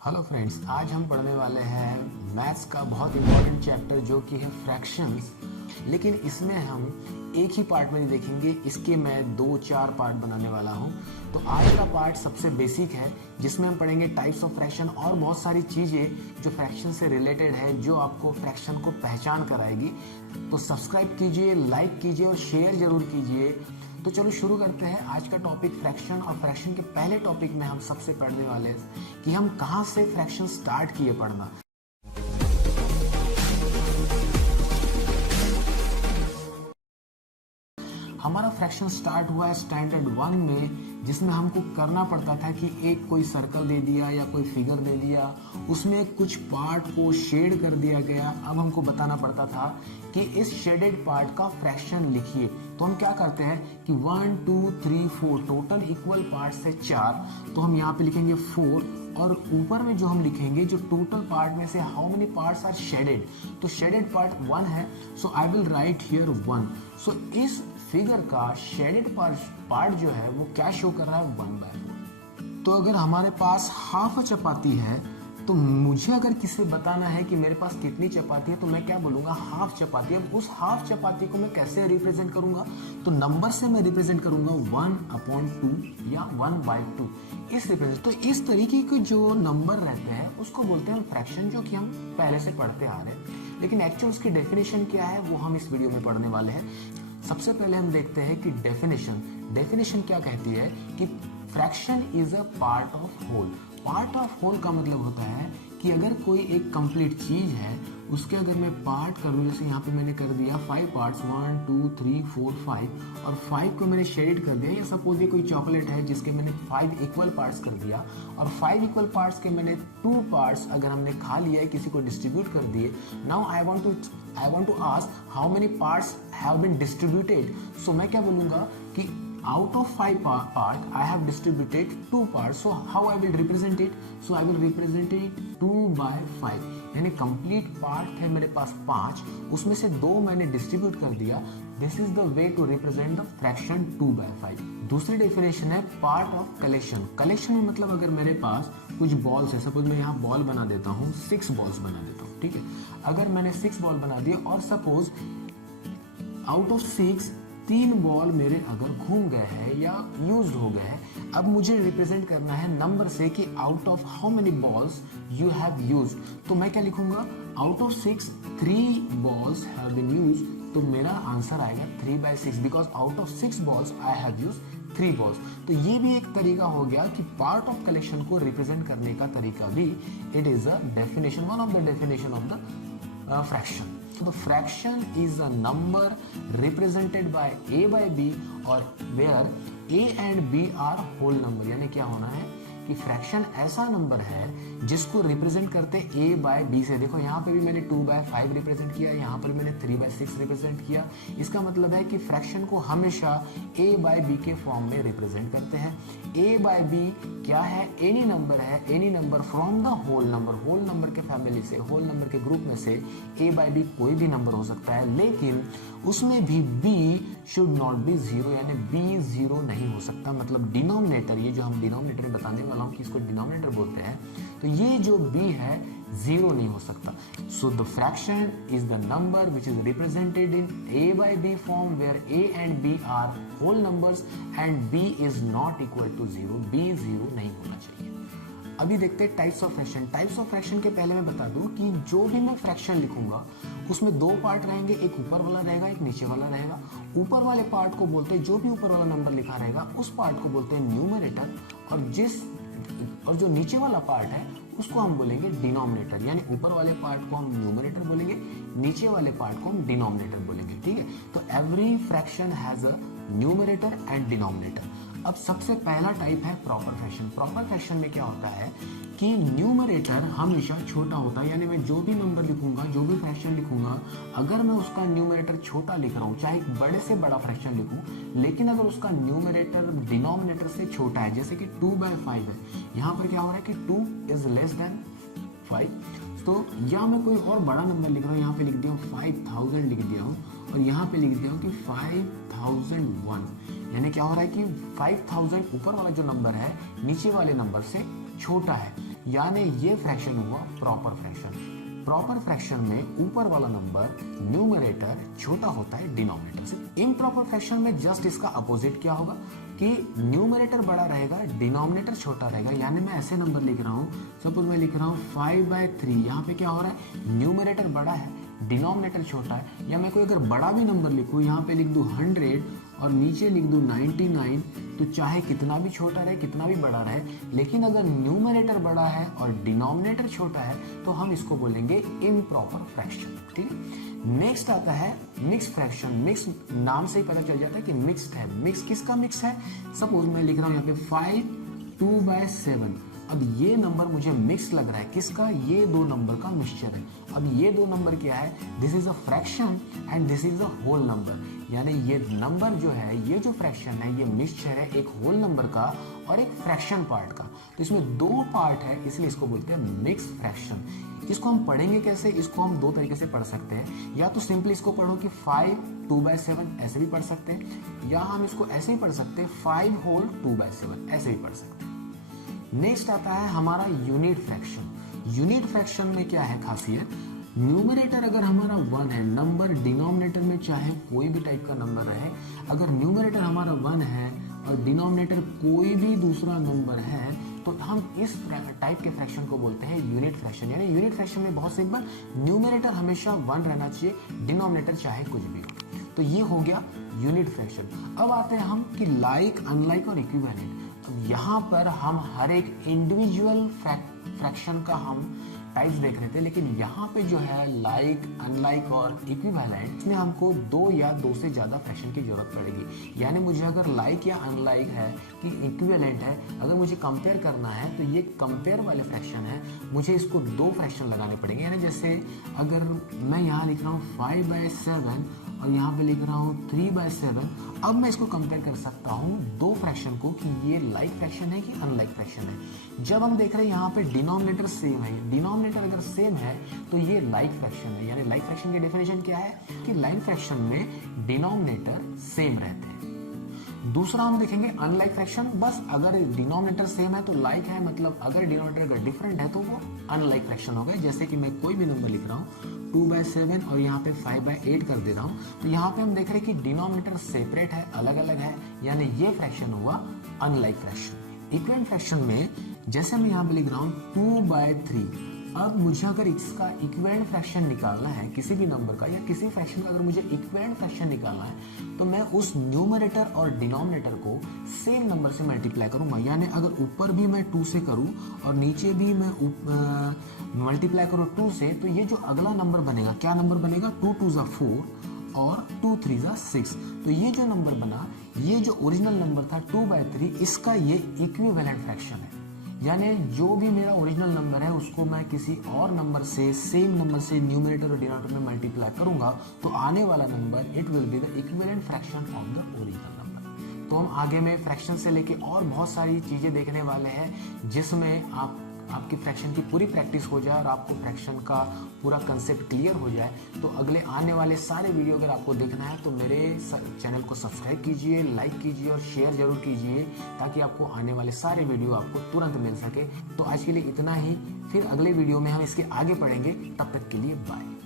Hello friends, आज हम पढ़ने वाले हैं मैथ्स का बहुत इंपॉर्टेंट चैप्टर जो कि है फ्रैक्शंस। लेकिन इसमें हम एक ही पार्ट में नहीं देखेंगे, इसके मैं 2-4 पार्ट बनाने वाला हूं। तो आज का पार्ट सबसे बेसिक है जिसमें हम पढ़ेंगे टाइप्स ऑफ फ्रैक्शन और बहुत सारी चीज़ें जो फ्रैक्शन से रिलेटेड है, जो आपको फ्रैक्शन को पहचान कराएगी। तो सब्सक्राइब कीजिए, लाइक कीजिए और शेयर जरूर कीजिए। तो चलो शुरू करते हैं आज का टॉपिक फ्रैक्शन। और फ्रैक्शन के पहले टॉपिक में हम सबसे पढ़ने वाले हैं कि हम कहाँ से फ्रैक्शन स्टार्ट किए पढ़ना। हमारा फ्रैक्शन स्टार्ट हुआ है स्टैंडर्ड 1 में, जिसमें हमको करना पड़ता था कि एक कोई सर्कल दे दिया या कोई फिगर दे दिया, उसमें कुछ पार्ट को शेड कर दिया गया। अब हमको बताना पड़ता था कि इस शेडेड पार्ट का फ्रैक्शन लिखिए। तो हम क्या करते हैं कि 1 2 3 4 टोटल इक्वल पार्ट से 4, तो हम यहाँ पे लिखेंगे 4 और ऊपर में जो हम लिखेंगे जो टोटल पार्ट में से how many parts are shaded, तो शेडेड पार्ट 1 है, so I will write here 1। So इस फिगर का शेडेड पार्ट जो है वो क्या शो कर रहा है, 1/4। तो अगर हमारे पास हाफ चपाती है तो मुझे अगर किसी बताना है कि मेरे पास कितनी चपाती है तो मैं क्या बोलूंगा, हाफ चपाती। अब उस हाफ चपाती को मैं कैसे रिप्रेजेंट करूंगा, तो नंबर से मैं रिप्रेजेंट करूंगा 1/2 या 1/2। तो इस तरीके के जो नंबर रहते हैं उसको बोलते हैं फ्रैक्शन, जो कि हम पहले से पढ़ते आ रहे हैं। लेकिन एक्चुअल उसकी डेफिनेशन क्या है वो हम इस वीडियो में पढ़ने वाले हैं। सबसे पहले हम देखते हैं कि डेफिनेशन क्या कहती है कि fraction is a part of whole. Part of whole का मतलब होता है कि अगर कोई एक कंप्लीट चीज है उसके अगर मैं पार्ट करूँ, जैसे यहाँ पे मैंने कर दिया 5 पार्ट्स 1 2 3 4 5 और 5 को मैंने शेड कर दिया, या सपोज ये कोई चॉकलेट है जिसके मैंने 5 इक्वल पार्ट्स कर दिया और 5 इक्वल पार्ट्स के मैंने 2 पार्ट्स अगर हमने खा लिया है, किसी को डिस्ट्रीब्यूट कर दिए। Now I want to ask how many parts have been distributed. So मैं क्या बोलूंगा कि out of 5 part I have distributed 2 parts, so how I will represent it, so I will represent it 2/5, यानी complete part है मेरे पास 5, उसमें से 2 मैंने डिस्ट्रीब्यूट कर दिया। This is the way to represent the fraction 2/5। दूसरी डेफिनेशन है पार्ट ऑफ कलेक्शन में मतलब अगर मेरे पास कुछ बॉल्स है, सपोज मैं यहाँ बॉल बना देता हूँ, 6 बॉल्स बना देता हूँ, ठीक है। अगर मैंने 6 बॉल बना दिए और सपोज आउट ऑफ 6 3 बॉल मेरे अगर घूम गए हैं या यूज हो गए हैं, अब मुझे रिप्रेजेंट करना है नंबर से कि out of how many balls you have use. तो मैं क्या लिखूंगा, out of 6 3 balls have been use, तो मेरा आंसर आएगा 3/6 because out of 6 balls I have use 3 balls. तो ये भी एक तरीका हो गया कि पार्ट ऑफ कलेक्शन को रिप्रेजेंट करने का तरीका भी, it is a definition, one of the definition of the fraction. So the fraction is a number represented by a by b, और where a and b are whole number, यानी क्या होना है कि फ्रैक्शन ऐसा नंबर है जिसको represent करते a बाय b से। देखो यहाँ पे भी मैंने 2/5 रिप्रेजेंट किया, यहाँ पर मैंने 3/6 रिप्रेजेंट किया। इसका मतलब है कि फ्रैक्शन को हमेशा a बाय b के फॉर्म में रिप्रेजेंट करते हैं। a बाय b क्या है, एनी नंबर है, any number from the whole number के फैमिली से, होल नंबर के ग्रुप में से a बाय b कोई भी नंबर हो सकता है, लेकिन उसमें भी b शुड नॉट बी 0, यानी b 0 नहीं हो सकता। मतलब डिनोमिनेटर, ये जो हम डिनोमिनेटर में बताने वाला हूँ कि इसको डिनोमिनेटर बोलते हैं, तो ये जो b है 0 नहीं हो सकता। So the fraction is the number which is represented in a by b form where a and b are whole numbers and b is not equal to 0, b 0 नहीं होना चाहिए। अभी देखते हैं types of fraction. Types of fraction के पहले मैं बता दूं कि जो भी मैं फ्रैक्शन लिखूंगा उसमें 2 पार्ट रहेंगे, एक ऊपर वाला रहेगा, एक नीचे वाला रहेगा। ऊपर वाले पार्ट को बोलते हैं, जो भी ऊपर वाला नंबर लिखा रहेगा उस पार्ट को बोलते हैं न्यूमरेटर, और जो नीचे वाला पार्ट है उसको हम बोलेंगे डिनोमिनेटर। यानी ऊपर वाले पार्ट को हम न्यूमरेटर बोलेंगे, नीचे वाले पार्ट को हम डिनोमिनेटर बोलेंगे, ठीक है। तो every fraction has a numerator and denominator. अब सबसे पहला टाइप है प्रॉपर फ्रैक्शन। प्रॉपर फ्रैक्शन में क्या होता है कि न्यूमरेटर हमेशा छोटा होता है, यानी मैं जो भी नंबर लिखूंगा, जो भी फ्रैक्शन लिखूंगा, अगर मैं उसका न्यूमरेटर छोटा लिख रहा हूँ, चाहे बड़े से बड़ा फ्रैक्शन लिखूं, लेकिन अगर उसका न्यूमरेटर डिनोमिनेटर से छोटा है, जैसे कि 2/5 है, यहाँ पर क्या हो रहा है कि 2 इज लेस देन 5, तो या मैं कोई और बड़ा नंबर लिख रहा हूँ, यहाँ पे लिख दिया हूँ 5000 लिख दिया हूँ, और यहाँ पे लिख दिया हूँ कि 5001, यानी क्या हो रहा है कि 5000 ऊपर वाला जो नंबर है नीचे वाले नंबर से छोटा है। यानी ये फ्रैक्शन हुआ प्रॉपर फ्रैक्शन। प्रॉपर फ्रैक्शन में ऊपर वाला नंबर न्यूमरेटर छोटा होता है डिनोमिनेटर से। इम्प्रॉपर फ्रैक्शन में जस्ट इसका अपोजिट क्या होगा कि न्यूमरेटर बड़ा रहेगा, डिनोमिनेटर छोटा रहेगा। यानी मैं ऐसे नंबर लिख रहा हूँ, सपोज मैं लिख रहा हूँ 5/3, यहाँ पे क्या हो रहा है, न्यूमरेटर बड़ा है, डिनोमिनेटर छोटा है। या मैं कोई अगर बड़ा भी नंबर लिखूँ, यहाँ पे लिख दूँ 100 और नीचे लिख दूँ 99, तो चाहे कितना भी छोटा रहे, कितना भी बड़ा रहे, लेकिन अगर न्यूमरेटर बड़ा है और डिनोमिनेटर छोटा है तो हम इसको बोलेंगे इम्प्रॉपर फ्रैक्शन। ठीक है। नेक्स्ट आता है मिक्स फ्रैक्शन। मिक्स नाम से ही पता चल जाता है कि मिक्स्ड है। मिक्स किसका मिक्स है? सपोज मैं लिख रहा हूँ यहाँ पे 5/2/7। अब ये नंबर मुझे मिक्स लग रहा है, किसका? ये दो नंबर का मिक्सचर है। अब ये दो नंबर क्या है? This is a fraction and this is a whole number. यानी ये नंबर जो है, ये जो फ्रैक्शन है, ये मिक्सचर है एक होल नंबर का और एक फ्रैक्शन पार्ट का। तो इसमें दो पार्ट है, इसलिए इसको बोलते हैं मिक्स फ्रैक्शन। इसको हम पढ़ेंगे कैसे? इसको हम दो तरीके से पढ़ सकते हैं। या तो सिंपली इसको पढ़ो कि 5/2/7 ऐसे भी पढ़ सकते हैं, या हम इसको ऐसे ही पढ़ सकते हैं 5/2/7 ऐसे भी पढ़ सकते हैं। नेक्स्ट आता है हमारा यूनिट फ्रैक्शन। यूनिट फ्रैक्शन में क्या है खासियत? न्यूमरेटर अगर हमारा 1 है, नंबर डिनोमिनेटर में चाहे कोई भी टाइप का नंबर रहे, अगर न्यूमरेटर हमारा 1 है और डिनोमिनेटर कोई भी दूसरा नंबर है, तो हम इस टाइप के फ्रैक्शन को बोलते हैं यूनिट फ्रैक्शन। यानी यूनिट फ्रैक्शन में बहुत सिंपल, न्यूमरेटर हमेशा 1 रहना चाहिए, डिनोमिनेटर चाहे कुछ भी हो। तो ये हो गया यूनिट फ्रैक्शन। अब आते हैं हम कि लाइक, अनलाइक और इक्विवेलेंट। यहाँ पर हम हर एक इंडिविजुअल फ्रैक्शन का हम टाइप्स देख रहे थे, लेकिन यहाँ पे जो है लाइक, अनलाइक और इक्विवेलेंट, इसमें हमको 2 या 2 से ज़्यादा फ्रैक्शन की जरूरत पड़ेगी। यानी मुझे अगर लाइक या अनलाइक है कि इक्विवेलेंट है, अगर मुझे कंपेयर करना है तो ये कंपेयर वाले फ्रैक्शन है, मुझे इसको 2 फ्रैक्शन लगाने पड़ेंगे। यानी जैसे अगर मैं यहाँ लिख रहा हूँ 5/7 और यहाँ पे लिख रहा हूँ 3/7, अब मैं इसको कंपेयर कर सकता हूँ 2 फ्रैक्शन को कि ये लाइक फ्रैक्शन है कि अनलाइक फ्रैक्शन है। जब हम देख रहे हैं यहाँ पे डिनोमिनेटर सेम है, डिनोमिनेटर अगर सेम है तो ये लाइक फ्रैक्शन है। यानी लाइक फ्रैक्शन की डेफिनेशन क्या है कि लाइक फ्रैक्शन में डिनोमिनेटर सेम रहते हैं। दूसरा हम देखेंगे अनलाइक फ्रैक्शन। बस अगर डिनोमिनेटर सेम है तो लाइक है, मतलब अगर डिनोमिनेटर अगर डिफरेंट है तो वो अनलाइक फ्रैक्शन हो गए। जैसे कि मैं कोई भी नंबर लिख रहा हूँ 2/7 और यहाँ पे 5/8 कर दे रहा हूँ, तो यहाँ पे हम देख रहे हैं कि डिनोमिनेटर सेपरेट है, अलग अलग है, यानी ये फ्रैक्शन हुआ अनलाइक फ्रैक्शन। इक्विवेलेंट फ्रैक्शन में जैसे मैं यहाँ पे लिख रहा हूँ 2/3, अब मुझे अगर इसका इक्विवेलेंट फ्रैक्शन निकालना है किसी भी नंबर का, या किसी फ्रैक्शन का अगर मुझे इक्विवेलेंट फ्रैक्शन निकालना है, तो मैं उस न्यूमरेटर और डिनोमिनेटर को सेम नंबर से मल्टीप्लाई करूंगा। यानी अगर ऊपर भी मैं 2 से करूं और नीचे भी मैं मल्टीप्लाई करूं 2 से, तो ये जो अगला नंबर बनेगा, क्या नंबर बनेगा? 2 2 ज़ा 4 और 2 3 ज़ा 6। तो ये जो नंबर बना, ये जो ओरिजिनल नंबर था 2/3, इसका ये इक्विवेलेंट फ्रैक्शन है। यानी जो भी मेरा ओरिजिनल नंबर है उसको मैं किसी और नंबर से, सेम नंबर से न्यूमरेटर और डिनोमिनेटर में मल्टीप्लाई करूंगा, तो आने वाला number it will be the equivalent fraction of the original number. तो हम आगे में फ्रैक्शन से लेके और बहुत सारी चीजें देखने वाले हैं, जिसमें आपकी फ्रैक्शन की पूरी प्रैक्टिस हो जाए और आपको फ्रैक्शन का पूरा कंसेप्ट क्लियर हो जाए। तो अगले आने वाले सारे वीडियो अगर आपको देखना है तो मेरे चैनल को सब्सक्राइब कीजिए, लाइक कीजिए और शेयर जरूर कीजिए, ताकि आपको आने वाले सारे वीडियो आपको तुरंत मिल सके। तो आज के लिए इतना ही, फिर अगले वीडियो में हम इसके आगे पढ़ेंगे। तब तक के लिए बाय।